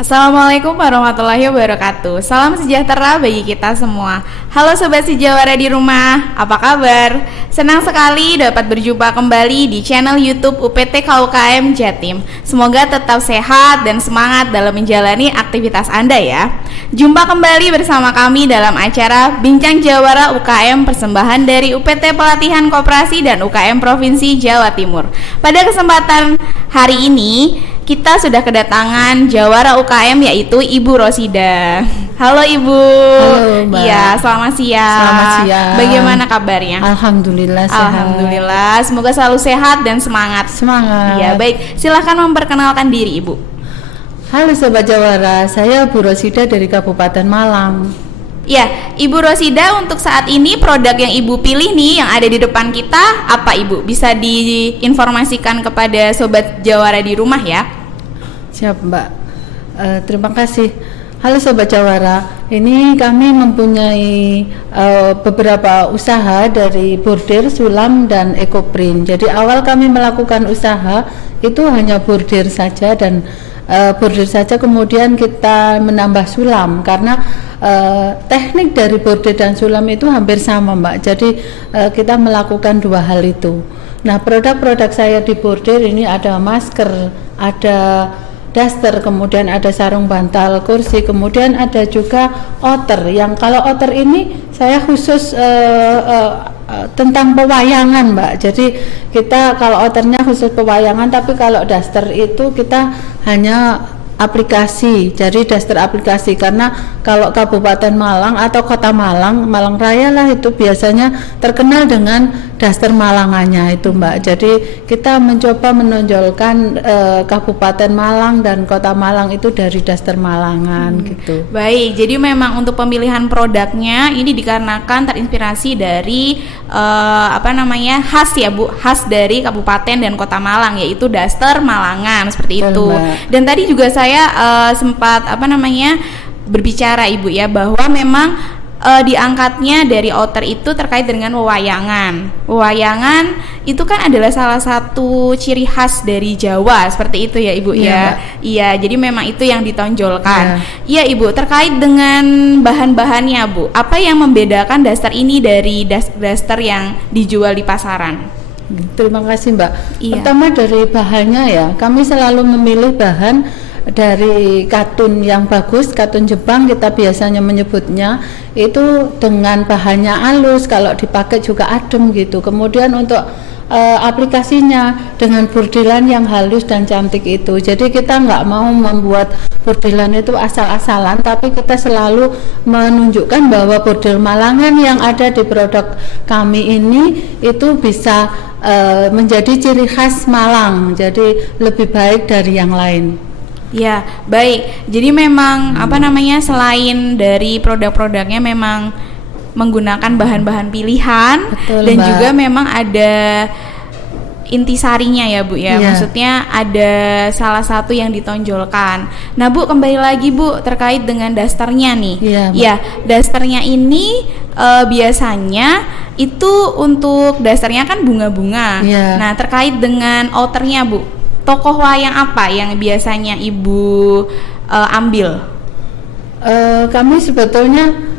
Assalamualaikum warahmatullahi wabarakatuh. Salam sejahtera bagi kita semua. Halo Sobat Sejawara di rumah, apa kabar? Senang sekali dapat berjumpa kembali di channel YouTube UPT KUKM Jatim. Semoga tetap sehat dan semangat dalam menjalani aktivitas Anda ya. Jumpa kembali bersama kami dalam acara Bincang Jawara UKM persembahan dari UPT Pelatihan Koperasi dan UKM Provinsi Jawa Timur. Pada kesempatan hari ini kita sudah kedatangan jawara UKM yaitu Ibu Rosida. Halo Ibu. Halo Mbak. Iya, selamat siang. Selamat siang. Bagaimana kabarnya? Alhamdulillah sehat. Alhamdulillah, semoga selalu sehat dan semangat. Semangat. Iya, baik. Silahkan memperkenalkan diri Ibu. Halo Sobat Jawara, saya Bu Rosida dari Kabupaten Malang. Ya, Ibu Rosida, untuk saat ini produk yang Ibu pilih nih yang ada di depan kita apa Ibu? Bisa diinformasikan kepada Sobat Jawara di rumah ya? Siap Mbak. Terima kasih. Halo Sobat Jawara, ini kami mempunyai beberapa usaha dari bordir, sulam, dan ekoprint. Jadi awal kami melakukan usaha itu hanya bordir saja dan bordir saja, kemudian kita menambah sulam karena teknik dari bordir dan sulam itu hampir sama Mbak. Jadi kita melakukan dua hal itu. Nah, produk-produk saya di bordir ini ada masker, ada daster, kemudian ada sarung bantal kursi, kemudian ada juga outer. Yang kalau outer ini saya khusus tentang pewayangan Mbak. Jadi kita kalau outernya khusus pewayangan, tapi kalau daster itu kita hanya aplikasi, jadi daster aplikasi. Karena kalau Kabupaten Malang atau Kota Malang, Malang Raya lah itu biasanya terkenal dengan daster Malangannya itu Mbak. Jadi kita mencoba menonjolkan Kabupaten Malang dan Kota Malang itu dari daster Malangan gitu. Baik, jadi memang untuk pemilihan produknya ini dikarenakan terinspirasi dari khas ya Bu, khas dari Kabupaten dan Kota Malang, yaitu daster Malangan seperti itu. Mbak. Dan tadi juga saya sempat berbicara Ibu ya, bahwa memang diangkatnya dari outer itu terkait dengan wewayangan. Wewayangan itu kan adalah salah satu ciri khas dari Jawa, seperti itu ya Ibu ya. Iya, jadi memang itu yang ditonjolkan. Iya Ibu, terkait dengan bahan-bahannya Bu, apa yang membedakan daster ini dari daster yang dijual di pasaran? Terima kasih Mbak. Iya. Pertama dari bahannya ya, kami selalu memilih bahan dari katun yang bagus, katun Jepang kita biasanya menyebutnya, itu dengan bahannya halus, kalau dipakai juga adem gitu. Kemudian untuk aplikasinya dengan bordilan yang halus dan cantik itu. Jadi kita nggak mau membuat bordilan itu asal-asalan, tapi kita selalu menunjukkan bahwa bordil Malangan yang ada di produk kami ini itu bisa menjadi ciri khas Malang, jadi lebih baik dari yang lain. Ya, baik. Jadi memang selain dari produk-produknya memang menggunakan bahan-bahan pilihan. Betul, dan Mbak. juga memang ada intisarinya ya Bu ya. Iya. Maksudnya ada salah satu yang ditonjolkan. Nah Bu, kembali lagi Bu terkait dengan dasternya nih. Iya, Mbak. Ya, dasternya ini biasanya itu untuk dasternya kan bunga-bunga. Iya. Nah, terkait dengan outernya Bu, tokoh wayang apa yang biasanya Ibu ambil? Kami sebetulnya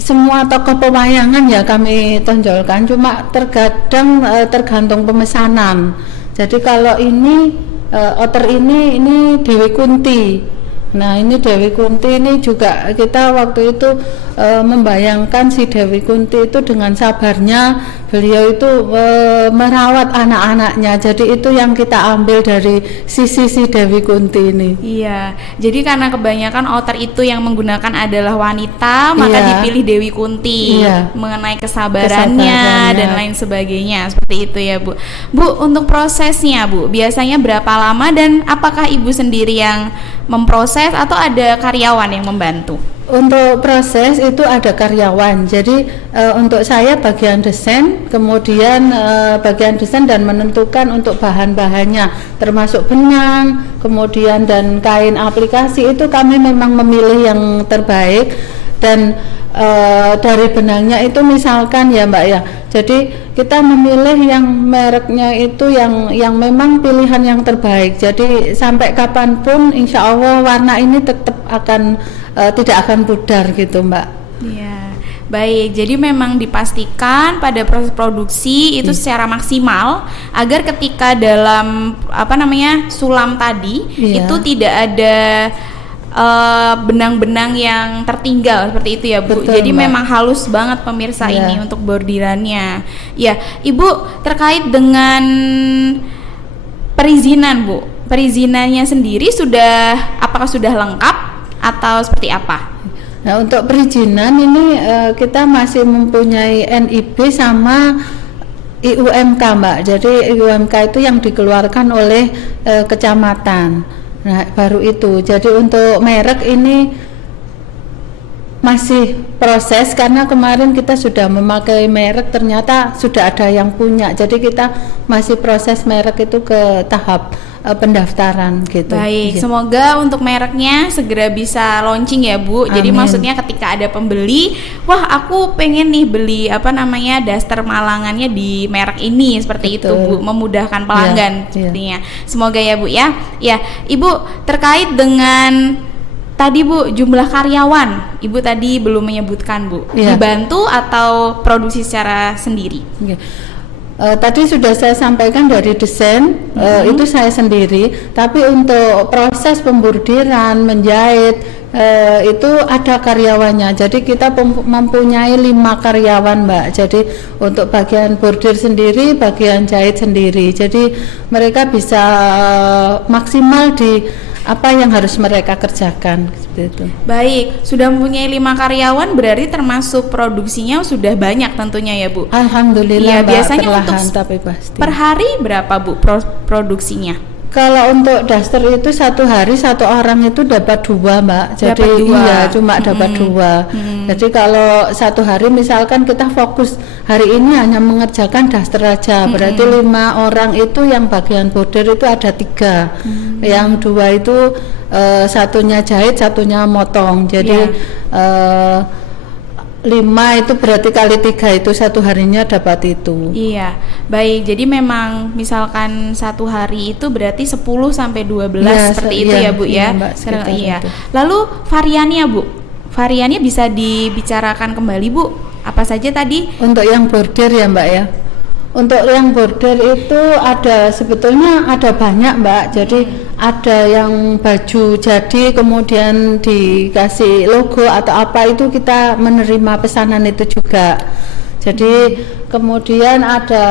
semua tokoh pewayangan ya kami tonjolkan, cuma terkadang tergantung pemesanan. Jadi kalau ini outer ini Dewi Kunti. Nah, ini Dewi Kunti ini juga kita waktu itu membayangkan si Dewi Kunti itu dengan sabarnya beliau itu merawat anak-anaknya. Jadi itu yang kita ambil dari sisi si Dewi Kunti ini. Iya, jadi karena kebanyakan outer itu yang menggunakan adalah wanita, maka Iya. dipilih Dewi Kunti. Iya. Mengenai kesabarannya dan lain sebagainya, seperti itu ya Bu. Bu, untuk prosesnya Bu, biasanya berapa lama dan apakah Ibu sendiri yang memproses atau ada karyawan yang membantu? Untuk proses itu ada karyawan. Jadi untuk saya bagian desain, kemudian bagian desain dan menentukan untuk bahan-bahannya, termasuk benang, kemudian dan kain aplikasi itu kami memang memilih yang terbaik. Dan dari benangnya itu misalkan ya Mbak ya, jadi kita memilih yang mereknya itu yang memang pilihan yang terbaik, jadi sampai kapanpun insya Allah warna ini tetap akan tidak akan pudar gitu Mbak. Iya, baik. Jadi memang dipastikan pada proses produksi itu secara maksimal agar ketika dalam sulam tadi itu tidak ada benang-benang yang tertinggal seperti itu ya Bu. Betul, jadi Mbak. memang halus banget pemirsa Ya. ini untuk bordirannya. Ya, Ibu terkait dengan perizinan Bu. Perizinannya sendiri apakah sudah lengkap atau seperti apa? Nah untuk perizinan ini kita masih mempunyai NIB sama IUMK Mbak. Jadi IUMK itu yang dikeluarkan oleh kecamatan. Nah baru itu. Jadi untuk merek ini masih proses karena kemarin kita sudah memakai merek ternyata sudah ada yang punya. Jadi kita masih proses merek itu ke tahap pendaftaran gitu. Baik, Ya. semoga untuk mereknya segera bisa launching ya Bu. Jadi Amin. maksudnya ketika ada pembeli, wah aku pengen nih beli daster malangannya di merek ini seperti itu Betul. Bu, memudahkan pelanggan Ya, sepertinya. Semoga ya Bu ya. Ya, Ibu terkait dengan tadi Bu jumlah karyawan, Ibu tadi belum menyebutkan Bu. Ya. Dibantu atau produksi secara sendiri? Oke. Tadi sudah saya sampaikan dari desain itu saya sendiri, tapi untuk proses pembordiran, menjahit itu ada karyawannya. Jadi kita mempunyai 5 karyawan Mbak. Jadi untuk bagian bordir sendiri, bagian jahit sendiri. Jadi mereka bisa maksimal di apa yang harus mereka kerjakan seperti itu. Baik, sudah mempunyai 5 karyawan berarti termasuk produksinya sudah banyak tentunya ya Bu. Alhamdulillah Iya, Mbak, biasanya untuk perlahan tapi pasti. Per hari berapa Bu produksinya? Kalau untuk daster itu 1 hari 1 orang itu dapat 2 Mbak. Jadi Dapat 2. iya cuma dapat 2. Jadi kalau 1 hari misalkan kita fokus hari ini hanya mengerjakan daster aja, berarti 5 orang itu yang bagian bordir itu ada 3. Yang 2 itu satunya jahit, satunya motong. Jadi 5 itu berarti kali 3 itu 1 harinya dapat itu. Iya, baik. Jadi memang misalkan 1 hari itu berarti 10 sampai 12 Iya, seperti iya, itu ya Bu iya, ya. Mbak, Sekarang sekitar iya. itu. Lalu variannya Bu, variannya bisa dibicarakan kembali Bu. Apa saja tadi? Untuk yang bordir ya Mbak ya. Untuk yang bordir itu sebetulnya ada banyak Mbak. Jadi ada yang baju jadi kemudian dikasih logo atau apa itu kita menerima pesanan itu juga. Jadi kemudian ada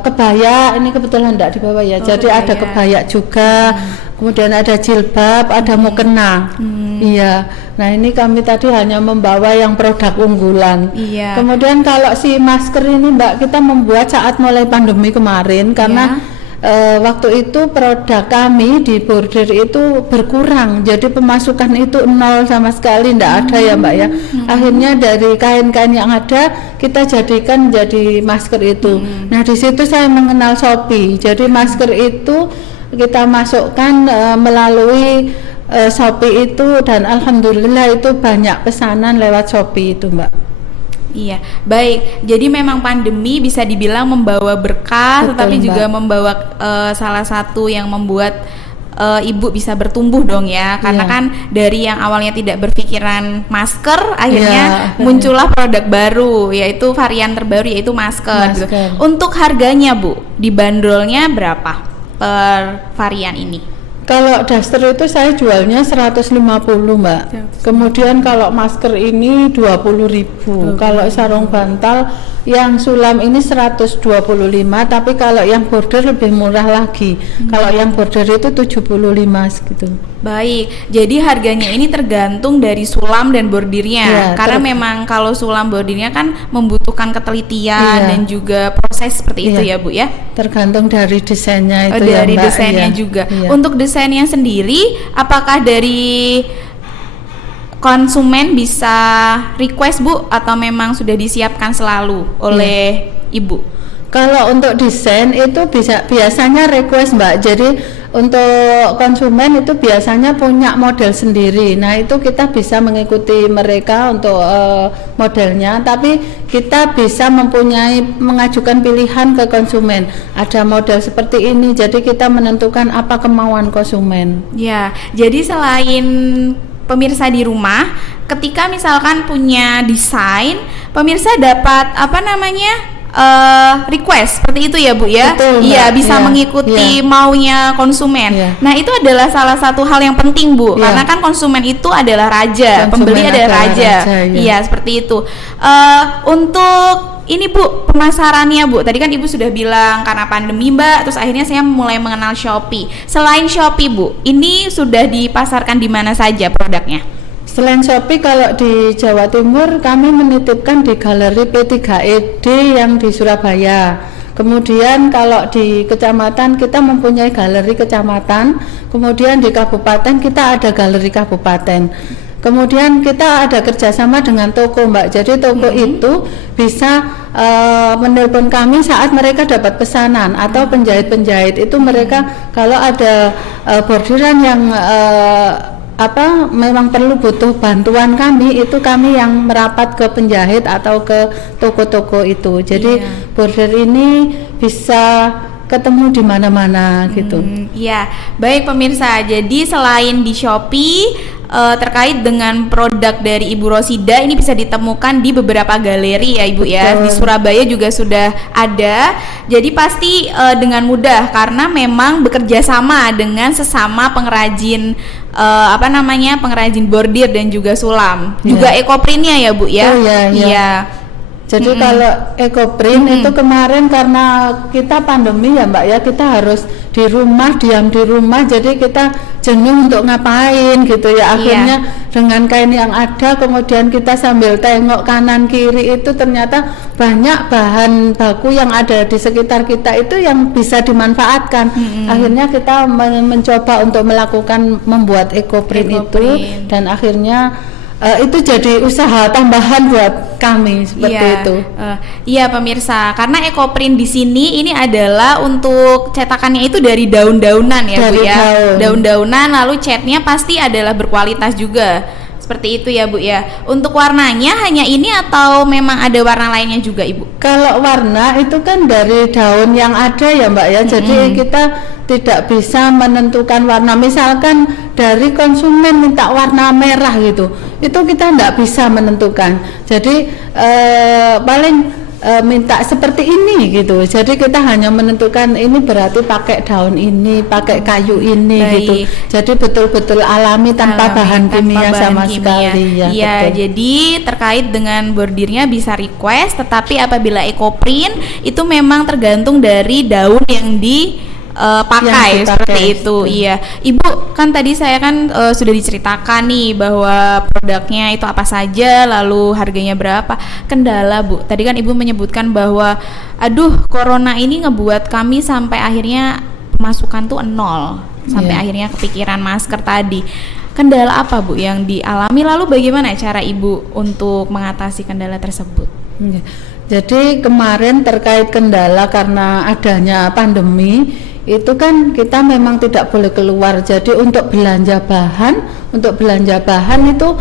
kebaya, ini kebetulan enggak dibawa ya. Jadi kebaya. ada kebaya juga. Kemudian ada jilbab, ada mukena. Iya. Nah, ini kami tadi hanya membawa yang produk unggulan. Iya. Kemudian kalau si masker ini Mbak, kita membuat saat mulai pandemi kemarin karena waktu itu produk kami di bordir itu berkurang, jadi pemasukan itu 0 sama sekali, tidak ada ya Mbak ya. Akhirnya dari kain-kain yang ada kita jadikan jadi masker itu. Nah di situ saya mengenal Shopee, jadi masker itu kita masukkan melalui Shopee itu dan alhamdulillah itu banyak pesanan lewat Shopee itu Mbak. Iya, baik. Jadi memang pandemi bisa dibilang membawa berkah, Betul, tetapi Mbak. juga membawa salah satu yang membuat ibu bisa bertumbuh dong ya. Karena Iya. kan dari yang awalnya tidak berpikiran masker, akhirnya Iya. muncullah produk baru, yaitu varian terbaru yaitu masker. Gitu. Masker. Untuk harganya Bu, dibanderolnya berapa per varian ini? Kalau daster itu saya jualnya 150 Mbak. 150. Kemudian kalau masker ini 20.000. Kalau sarung bantal yang sulam ini 125, tapi kalau yang border lebih murah lagi. Kalau yang border itu 75 gitu. Baik, jadi harganya ini tergantung dari sulam dan bordirnya. Iya, Karena memang kalau sulam bordirnya kan membutuhkan ketelitian Iya. dan juga proses seperti itu Iya. ya Bu ya. Tergantung dari desainnya itu Dari ya Mbak. desainnya Iya. juga. Iya. Untuk desainnya sendiri, apakah dari konsumen bisa request Bu atau memang sudah disiapkan selalu oleh Ibu? Kalau untuk desain itu biasanya request Mbak. Jadi untuk konsumen itu biasanya punya model sendiri. Nah, itu kita bisa mengikuti mereka untuk modelnya, tapi kita bisa mengajukan pilihan ke konsumen. Ada model seperti ini, jadi kita menentukan apa kemauan konsumen. Ya, jadi selain pemirsa di rumah, ketika misalkan punya desain, pemirsa dapat request seperti itu ya Bu ya. Betul, iya, bisa iya, mengikuti iya. maunya konsumen. Iya. Nah, itu adalah salah satu hal yang penting Bu, Iya. karena kan konsumen itu adalah raja, Konsumen pembeli adalah raja. iya. Iya, seperti itu. Untuk ini Bu, pemasarannya Bu, tadi kan Ibu sudah bilang karena pandemi Mbak, terus akhirnya saya mulai mengenal Shopee. Selain Shopee Bu, ini sudah dipasarkan di mana saja produknya? Selain Shopee, kalau di Jawa Timur kami menitipkan di Galeri P3ED yang di Surabaya. Kemudian kalau di kecamatan kita mempunyai galeri kecamatan, kemudian di kabupaten kita ada galeri kabupaten. Kemudian kita ada kerjasama dengan toko Mbak, jadi toko itu bisa menelpon kami saat mereka dapat pesanan, atau penjahit-penjahit itu mereka kalau ada bordiran yang memang perlu butuh bantuan kami, itu kami yang merapat ke penjahit atau ke toko-toko itu. Jadi bordir ini bisa ketemu di mana-mana gitu. Iya, baik pemirsa. Jadi selain di Shopee, terkait dengan produk dari Ibu Rosida ini bisa ditemukan di beberapa galeri ya Ibu. Betul. Ya. Di Surabaya juga sudah ada. Jadi pasti dengan mudah karena memang bekerja sama dengan sesama pengrajin pengrajin bordir dan juga sulam. Juga ekoprintnya ya Bu ya. Oh, iya. Jadi kalau ekoprint itu kemarin karena kita pandemi ya Mbak ya, kita harus di rumah, diam di rumah, jadi kita jenuh untuk ngapain gitu ya. Akhirnya dengan kain yang ada, kemudian kita sambil tengok kanan kiri, itu ternyata banyak bahan baku yang ada di sekitar kita itu yang bisa dimanfaatkan. Akhirnya kita mencoba untuk membuat ekoprint itu, dan akhirnya itu jadi usaha tambahan buat kami seperti itu. Iya pemirsa, karena ekoprint di sini ini adalah untuk cetakannya itu dari daun-daunan ya Bu ya. Daun-daunan, lalu catnya pasti adalah berkualitas juga. Seperti itu ya Bu ya. Untuk warnanya hanya ini atau memang ada warna lainnya juga Ibu? Kalau warna itu kan dari daun yang ada ya Mbak ya. Jadi kita tidak bisa menentukan warna. Misalkan dari konsumen minta warna merah gitu, itu kita tidak bisa menentukan. Jadi paling minta seperti ini gitu. Jadi kita hanya menentukan ini berarti pakai daun ini, pakai kayu ini gitu. Jadi betul-betul alami tanpa bahan kimia sama sekali ya. Iya, jadi terkait dengan bordirnya bisa request, tetapi apabila ekoprint itu memang tergantung dari daun yang pakai seperti itu. Iya, Ibu kan tadi saya kan sudah diceritakan nih bahwa produknya itu apa saja, lalu harganya berapa. Kendala Bu, tadi kan Ibu menyebutkan bahwa corona ini ngebuat kami sampai akhirnya pemasukan tuh nol, sampai akhirnya kepikiran masker tadi. Kendala apa Bu yang dialami, lalu bagaimana cara Ibu untuk mengatasi kendala tersebut? Jadi kemarin terkait kendala karena adanya pandemi itu kan kita memang tidak boleh keluar. Jadi untuk belanja bahan itu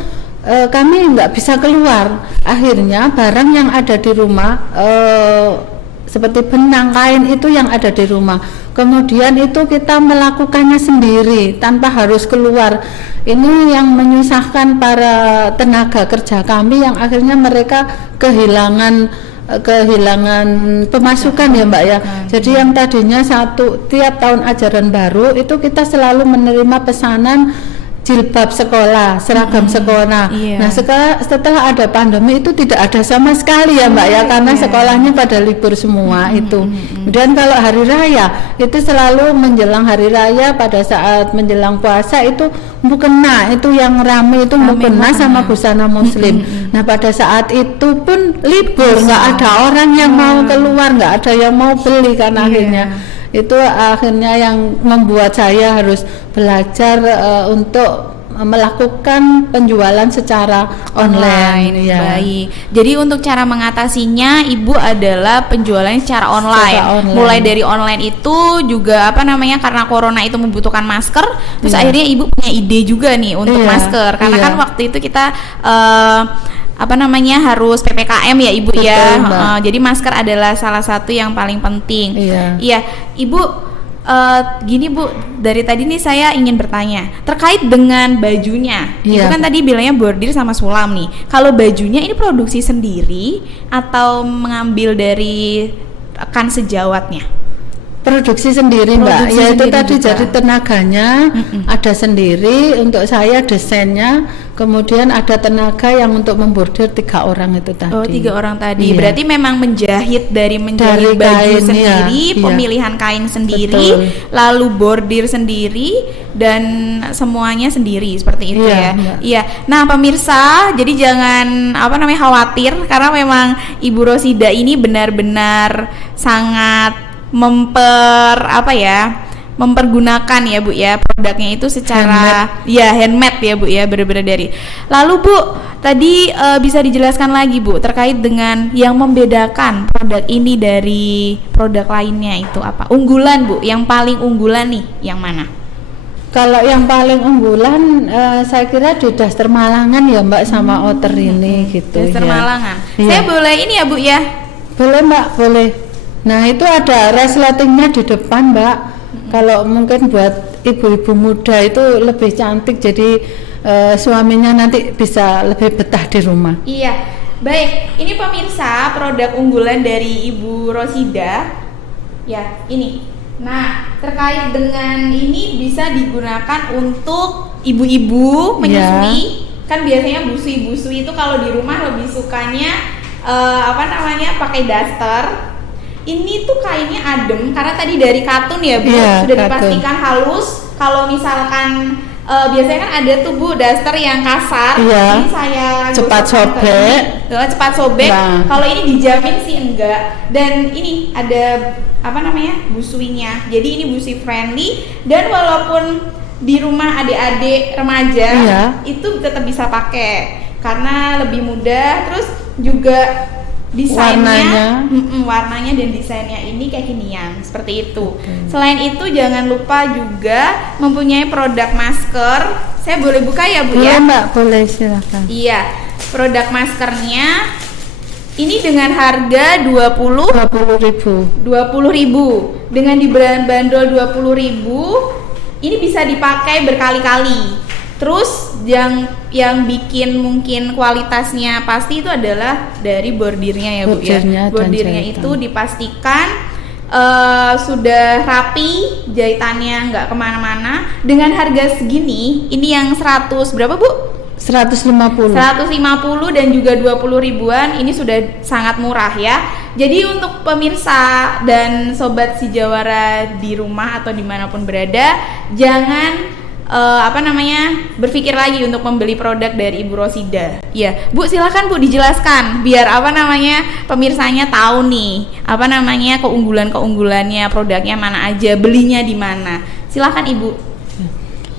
kami nggak bisa keluar. Akhirnya barang yang ada di rumah seperti benang, kain itu yang ada di rumah. Kemudian itu kita melakukannya sendiri tanpa harus keluar. Ini yang menyusahkan para tenaga kerja kami yang akhirnya mereka kehilangan pemasukan ya Mbak ya. Jadi yang tadinya tiap tahun ajaran baru itu kita selalu menerima pesanan jilbab sekolah, seragam sekolah. Nah setelah ada pandemi itu tidak ada sama sekali ya Mbak ya, karena sekolahnya pada libur semua itu. Kemudian kalau hari raya itu selalu menjelang hari raya, pada saat menjelang puasa itu mukena, itu yang ramai itu mukena sama busana muslim. Nah pada saat itu pun libur, nggak ada orang yang mau keluar, nggak ada yang mau beli kan. Akhirnya yang membuat saya harus belajar untuk melakukan penjualan secara online. Ya. Baik. Jadi untuk cara mengatasinya Ibu adalah penjualan secara online. Mulai dari online itu juga karena corona itu membutuhkan masker, terus akhirnya Ibu punya ide juga nih untuk masker. Karena kan waktu itu kita harus PPKM ya Ibu. Betul, ya. Jadi masker adalah salah satu yang paling penting. Iya, Ibu. Gini Bu, dari tadi nih saya ingin bertanya terkait dengan bajunya. Ibu kan tadi bilangnya bordir sama sulam nih. Kalau bajunya ini produksi sendiri atau mengambil dari rekan sejawatnya? Produksi sendiri Mbak, ya itu tadi juga. Jadi tenaganya ada sendiri, untuk saya desainnya, kemudian ada tenaga yang untuk membordir 3 orang itu tadi. Oh 3 orang tadi, berarti memang menjahit dari baju kain, sendiri, pemilihan kain sendiri, lalu bordir sendiri dan semuanya sendiri seperti itu ya. Iya. Nah pemirsa, jadi jangan khawatir karena memang Ibu Rosida ini benar-benar sangat mempergunakan ya Bu ya produknya itu secara handmade ya Bu ya, benar-benar dari. Lalu Bu, tadi bisa dijelaskan lagi Bu terkait dengan yang membedakan produk ini dari produk lainnya itu apa? Unggulan Bu, yang paling unggulan nih yang mana? Kalau yang paling unggulan saya kira di daster Malangan ya Mbak, sama outer ini gitu. Daster Malangan. Saya boleh ini ya Bu ya? Boleh Mbak, boleh. Nah itu ada resletingnya di depan Mbak. Kalau mungkin buat ibu-ibu muda itu lebih cantik, jadi suaminya nanti bisa lebih betah di rumah. Iya, baik. Ini pemirsa produk unggulan dari Ibu Rosida. Ya, ini. Nah, terkait dengan ini bisa digunakan untuk ibu-ibu menyusui. Kan biasanya busui-busui itu kalau di rumah lebih sukanya pakai daster. Ini tuh kainnya adem karena tadi dari katun ya Bu, sudah dipastikan halus. Kalau misalkan biasanya kan ada tuh Bu daster yang kasar, ini saya cepat sobek. Kalau ini dijamin sih enggak. Dan ini ada busuinya. Jadi ini busui friendly, dan walaupun di rumah adik-adik remaja itu tetap bisa pakai karena lebih mudah. Terus juga desainnya, warnanya dan desainnya ini kekinian seperti itu. Selain itu jangan lupa juga mempunyai produk masker. Saya boleh buka ya Bu ya? Boleh Mbak, boleh silakan. Iya, produk maskernya ini dengan harga 20.000. Dengan dibanderol 20.000, ini bisa dipakai berkali-kali. Terus yang bikin mungkin kualitasnya pasti itu adalah dari bordirnya ya Bu ya. Bordirnya itu dipastikan sudah rapi, jahitannya nggak kemana-mana. Dengan harga segini, ini yang 100 berapa Bu? 150 dan juga 20 ribuan, ini sudah sangat murah ya. Jadi untuk pemirsa dan sobat si Jawara di rumah atau dimanapun berada, jangan berpikir lagi untuk membeli produk dari Ibu Rosida. Ya, Bu silakan Bu dijelaskan biar pemirsanya tahu nih keunggulannya produknya mana aja, belinya di mana. Silakan Ibu.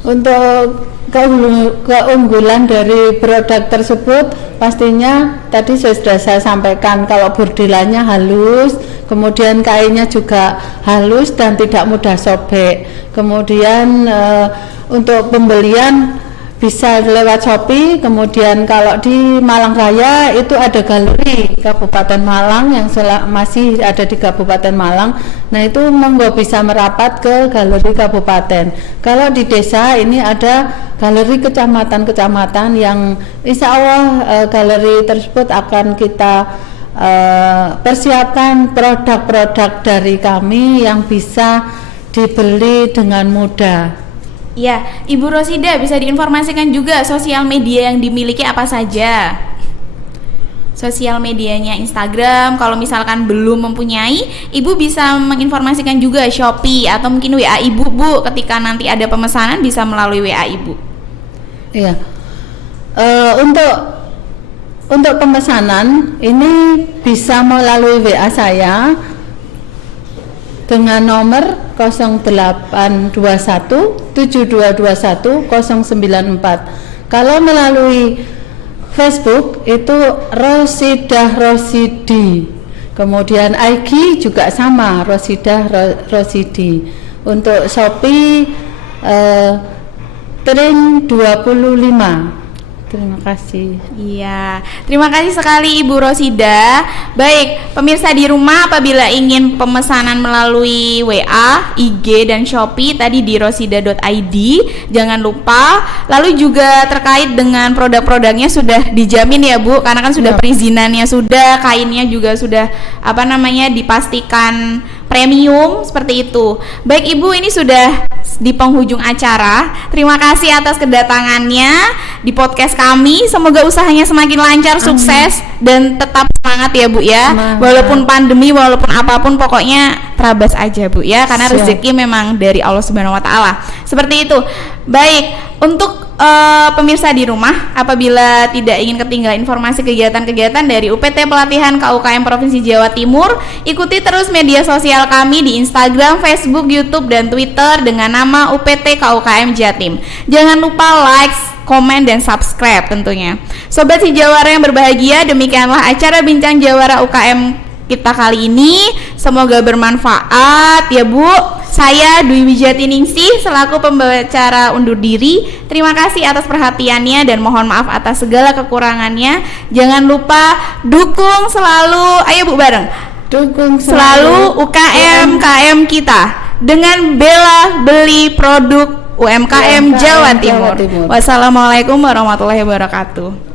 Untuk keunggulan dari produk tersebut pastinya tadi sudah saya sampaikan, kalau bordirannya halus, kemudian kainnya juga halus dan tidak mudah sobek. Kemudian untuk pembelian bisa lewat Shopee. Kemudian kalau di Malang Raya itu ada galeri Kabupaten Malang yang masih ada di Kabupaten Malang. Nah itu monggo bisa merapat ke galeri kabupaten. Kalau di desa ini ada galeri kecamatan-kecamatan yang insya Allah galeri tersebut akan kita persiapkan produk-produk dari kami yang bisa dibeli dengan mudah. Ya, Ibu Rosida bisa diinformasikan juga sosial media yang dimiliki apa saja? Sosial medianya Instagram, kalau misalkan belum mempunyai, Ibu bisa menginformasikan juga Shopee atau mungkin WA Ibu Bu, ketika nanti ada pemesanan bisa melalui WA Ibu. Iya. Untuk pemesanan ini bisa melalui WA saya dengan nomor 0821 7221 094. Kalau melalui Facebook itu Rosidah Rosidi. Kemudian IG juga sama, Rosidah Rosidi. Untuk Shopee Trin 25. Terima kasih. Iya, terima kasih sekali Ibu Rosida. Baik, pemirsa di rumah apabila ingin pemesanan melalui WA, IG, dan Shopee tadi di rosida.id, jangan lupa. Lalu juga terkait dengan produk-produknya sudah dijamin ya Bu, karena kan sudah perizinannya sudah, kainnya juga sudah dipastikan premium seperti itu. Baik Ibu, ini sudah di penghujung acara. Terima kasih atas kedatangannya di podcast kami. Semoga usahanya semakin lancar, sukses, dan tetap semangat ya Bu ya. Walaupun pandemi, walaupun apapun, pokoknya terabas aja Bu ya, karena rezeki memang dari Allah Subhanahu wa taala. Seperti itu. Baik, untuk pemirsa di rumah, apabila tidak ingin ketinggalan informasi kegiatan-kegiatan dari UPT Pelatihan KUKM Provinsi Jawa Timur, ikuti terus media sosial kami di Instagram, Facebook, YouTube, dan Twitter dengan nama UPT KUKM Jatim. Jangan lupa like, komen, dan subscribe tentunya. Sobat si Jawara yang berbahagia, demikianlah acara Bincang Jawara UKM kita kali ini. Semoga bermanfaat ya Bu. Saya Dwi Wijatiningsih selaku pembawa acara undur diri. Terima kasih atas perhatiannya dan mohon maaf atas segala kekurangannya. Jangan lupa dukung selalu, ayo Bu bareng, Dukung selalu UKM KM kita dengan bela beli produk UMKM Jawa Timur. Wassalamualaikum warahmatullahi wabarakatuh.